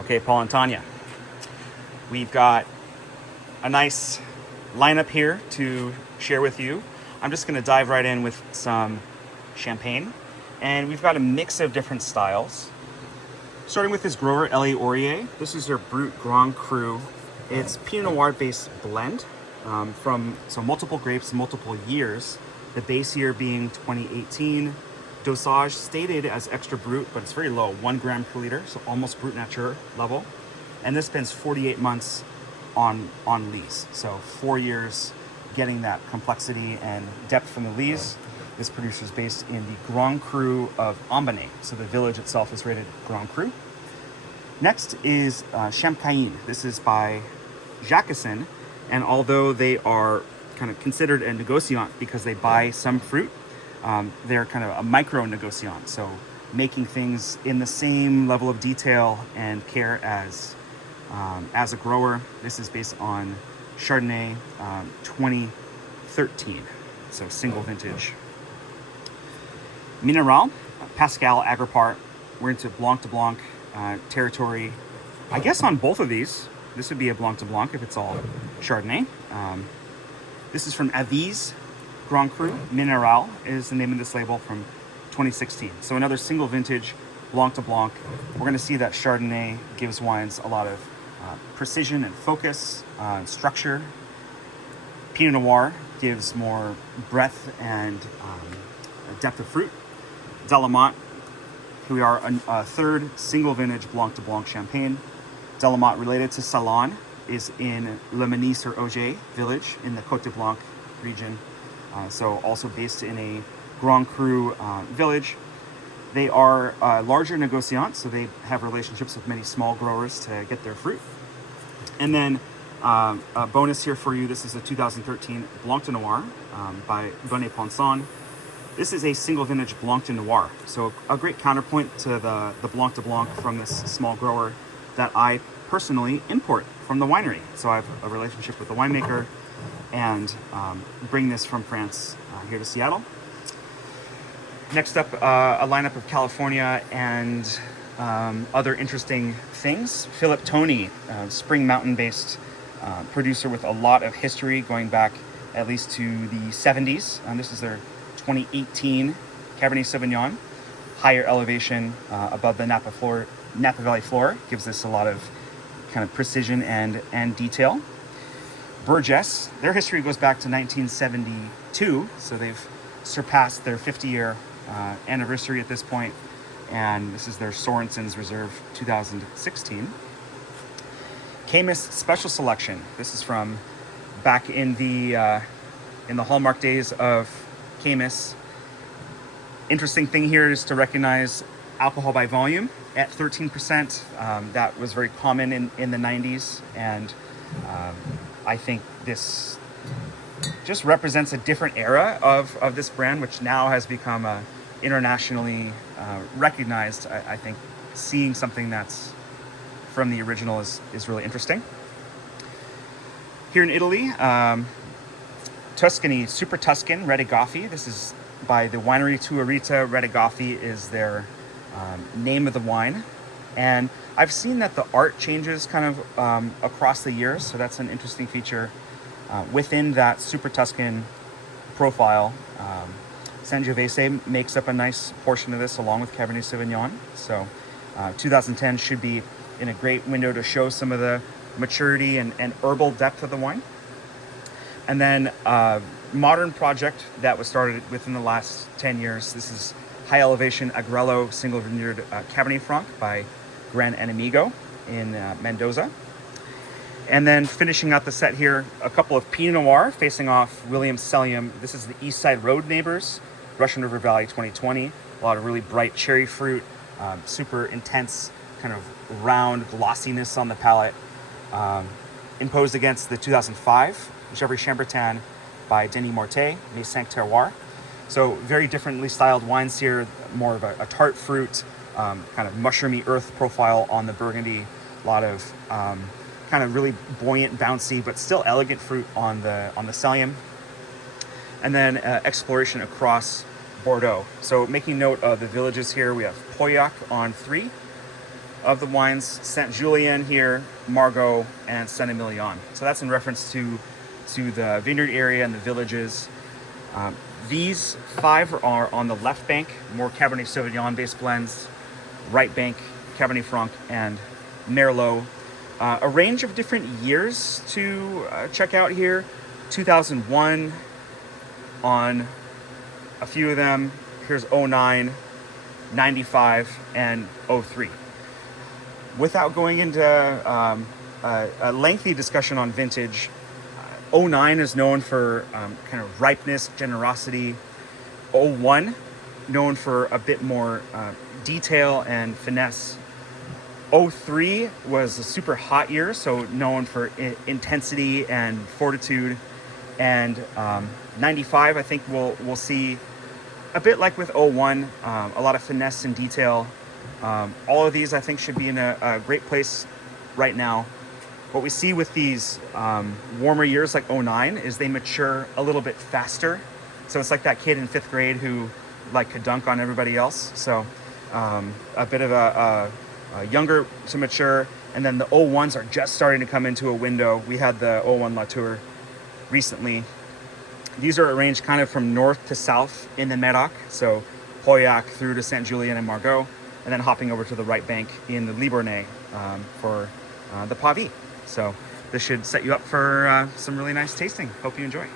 Okay, Paul and Tanya. We've got a nice lineup here to share with you. I'm just going to dive right in with some champagne. And we've got a mix of different styles. Starting with this grower, Egly-Ouriet. This is their Brut Grand Cru. It's Pinot Noir based blend from multiple grapes, multiple years. The base year being 2018. Dosage stated as extra brut, but it's very low, 1 gram per liter, so almost brut nature level. And this spends 48 months on lees. So 4 years getting that complexity and depth from the lees. This producer is based in the Grand Cru of Bonnet. So the village itself is rated Grand Cru. Next is Caïn. This is by Jacquesson. And although they are kind of considered a negociant because they buy some fruit, they're kind of a micro negociant, so making things in the same level of detail and care as a grower. This is based on Chardonnay 2013, so single vintage. Mineral, Pascal Agripart. We're into Blanc de Blanc territory. I guess on both of these, this would be a Blanc de Blanc if it's all Chardonnay. This is from Avize. Grand Cru Mineral is the name of this label from 2016. So another single vintage Blanc de Blanc. We're going to see that Chardonnay gives wines a lot of precision and focus and structure. Pinot Noir gives more breadth and depth of fruit. Delamont, here we are, a third single vintage Blanc de Blanc champagne. Delamont, related to Salon, is in Le Menis or Auger village in the Côte de Blanc region. So also based in a Grand Cru village. They are larger negociants, so they have relationships with many small growers to get their fruit. And then a bonus here for you, this is a 2013 Blanc de Noir by Bonnet-Ponson. This is a single vintage Blanc de Noir, so a great counterpoint to the Blanc de Blanc from this small grower that I personally import from the winery. So I have a relationship with the winemaker and bring this from France here to Seattle. Next up, a lineup of California and other interesting things. Philip Togni, Spring Mountain-based producer with a lot of history going back at least to the 70s. This is their 2018 Cabernet Sauvignon. Higher elevation above the Napa Valley floor gives this a lot of kind of precision and detail. Burgess, their history goes back to 1972, so they've surpassed their 50-year anniversary at this point, and this is their Sorenson's Reserve 2016. Caymus Special Selection. This is from back in the hallmark days of Caymus. Interesting thing here is to recognize alcohol by volume at 13%. That was very common in the 90s, and I think this just represents a different era of this brand, which now has become internationally recognized. I think seeing something that's from the original is really interesting. Here in Italy, Tuscany Super Tuscan Redigaffi. This is by the winery Rita. Redigaffi is their name of the wine. And I've seen that the art changes kind of across the years, so that's an interesting feature within that Super Tuscan profile. Sangiovese makes up a nice portion of this along with Cabernet Sauvignon. So 2010 should be in a great window to show some of the maturity and herbal depth of the wine. And then modern project that was started within the last 10 years. This is high elevation Agrelo single vineyard Cabernet Franc by Gran Enemigo in Mendoza. And then finishing out the set here, a couple of Pinot Noir facing off William Selyem. This is the East Side Road Neighbors, Russian River Valley 2020. A lot of really bright cherry fruit, super intense kind of round glossiness on the palate. Imposed against the 2005 Gevrey-Chambertin by Denis Mortet, Les Cinq Terroirs. So very differently styled wines here, more of a tart fruit, kind of mushroomy earth profile on the Burgundy. A lot of kind of really buoyant, bouncy, but still elegant fruit on the Selyem. And then exploration across Bordeaux. So making note of the villages here, we have Pauillac on 3, of the wines: Saint-Julien here, Margaux, and Saint-Emilion. So that's in reference to the vineyard area and the villages. These 5 are on the left bank, more Cabernet Sauvignon based blends. Right bank, Cabernet Franc and Merlot. A range of different years to check out here. 2001 on a few of them. Here's 09, 95, and 03. Without going into a lengthy discussion on vintage, 09 is known for kind of ripeness, generosity. 01, known for a bit more detail and finesse. 03 was a super hot year, so known for intensity and fortitude. And 95, I think we'll see a bit like with 01, a lot of finesse and detail. All of these, I think, should be in a great place right now. What we see with these warmer years like 09 is they mature a little bit faster. So it's like that kid in 5th grade who could dunk on everybody else. So a bit of a younger to mature. And then the 01s are just starting to come into a window. We had the 01 Latour recently. These are arranged kind of from north to south in the Medoc. So Pauillac through to Saint-Julien and Margaux. And then hopping over to the right bank in the Libournais for the Pavie. So this should set you up for some really nice tasting. Hope you enjoy.